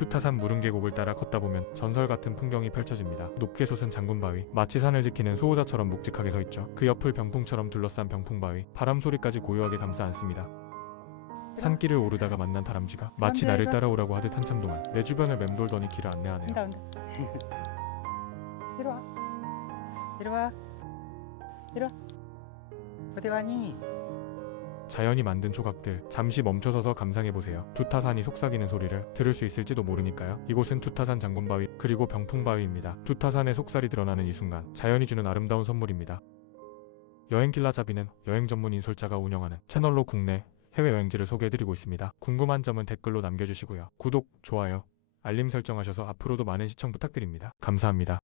투타산 무릉계곡을 따라 걷다 보면 전설 같은 풍경이 펼쳐집니다. 높게 솟은 장군바위, 마치 산을 지키는 수호자처럼 묵직하게 서 있죠. 그 옆을 병풍처럼 둘러싼 병풍바위, 바람 소리까지 고요하게 감싸 안습니다. 산길을 오르다가 만난 다람쥐가 마치 나를 따라오라고 하듯 한참 동안 내 주변을 맴돌더니 길을 안내하네요. 온다. 이리 와. 이리 와. 이리 와. 어디 가니? 자연이 만든 조각들, 잠시 멈춰서서 감상해보세요. 투타산이 속삭이는 소리를 들을 수 있을지도 모르니까요. 이곳은 투타산 장군바위 그리고 병풍바위입니다. 투타산의 속살이 드러나는 이 순간, 자연이 주는 아름다운 선물입니다. 여행길라잡이는 여행 전문 인솔자가 운영하는 채널로 국내, 해외 여행지를 소개해드리고 있습니다. 궁금한 점은 댓글로 남겨주시고요. 구독, 좋아요, 알림 설정하셔서 앞으로도 많은 시청 부탁드립니다. 감사합니다.